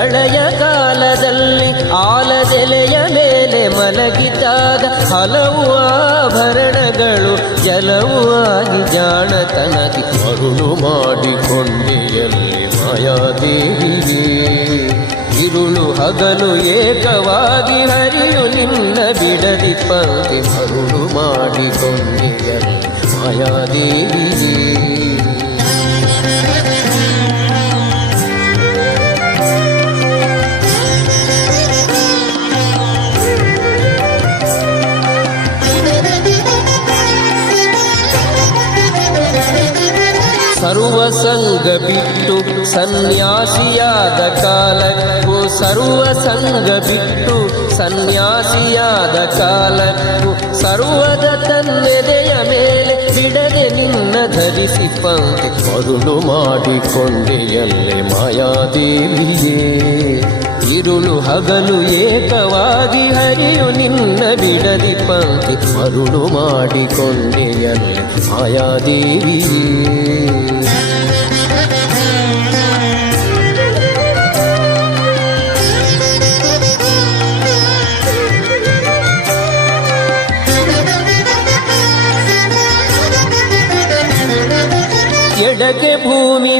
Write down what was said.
ಪ್ರಳಯ ಕಾಲದಲ್ಲಿ ಆಲದೆಲೆಯ ಮೇಲೆ ಮಲಗಿದಾಗ ಹಲವು ಆಭರಣಗಳು ಜಲವು ಆಗಿ ಜಾಣತನದಿ ಮರುಳು ಮಾಡಿಕೊಂಡೆಯಲ್ಲಿ ಮಾಯಾದೇವಿಯೇ. ಇರುಳು ಹಗಲು ಏಕವಾಗಿ ಹರಿಯು ನಿನ್ನ ಬಿಡದಿ ಪಂಕ್ತಿ ಮರುಳು ಮಾಡಿಕೊಂಡೆಯಲ್ಲಿ ಮಾಯಾದೇವಿಯೇ. ಸರ್ವಸಂಗ ಬಿಟ್ಟು ಸನ್ಯಾಸಿಯಾದ ಕಾಲಕ್ಕೂ ಸರ್ವಸಂಗ ಬಿಟ್ಟು ಸನ್ಯಾಸಿಯಾದ ಕಾಲಕ್ಕೂ ಸರ್ವದ ತನ್ನೆದೆಯ ಮೇಲೆ ಬಿಡದೆ ನಿನ್ನ ಧರಿಸಿ ಪಂಕ್ತಿ ಮರುಳು ಮಾಡಿಕೊಂಡೆಯಲ್ಲೇ ಮಾಯಾದೇವಿಯೇ. ಇರುಳು ಹಗಲು ಏಕವಾಗಿ ಹರಿಯು ನಿನ್ನ ಬಿಡದಿ ಪಂಕ್ತಿ ಮರುಳು ಮಾಡಿಕೊಂಡೆಯಲ್ಲೇ ಮಾಯಾದೇವಿಯೇ. ಎಡಕ್ಕೆ ಭೂಮಿ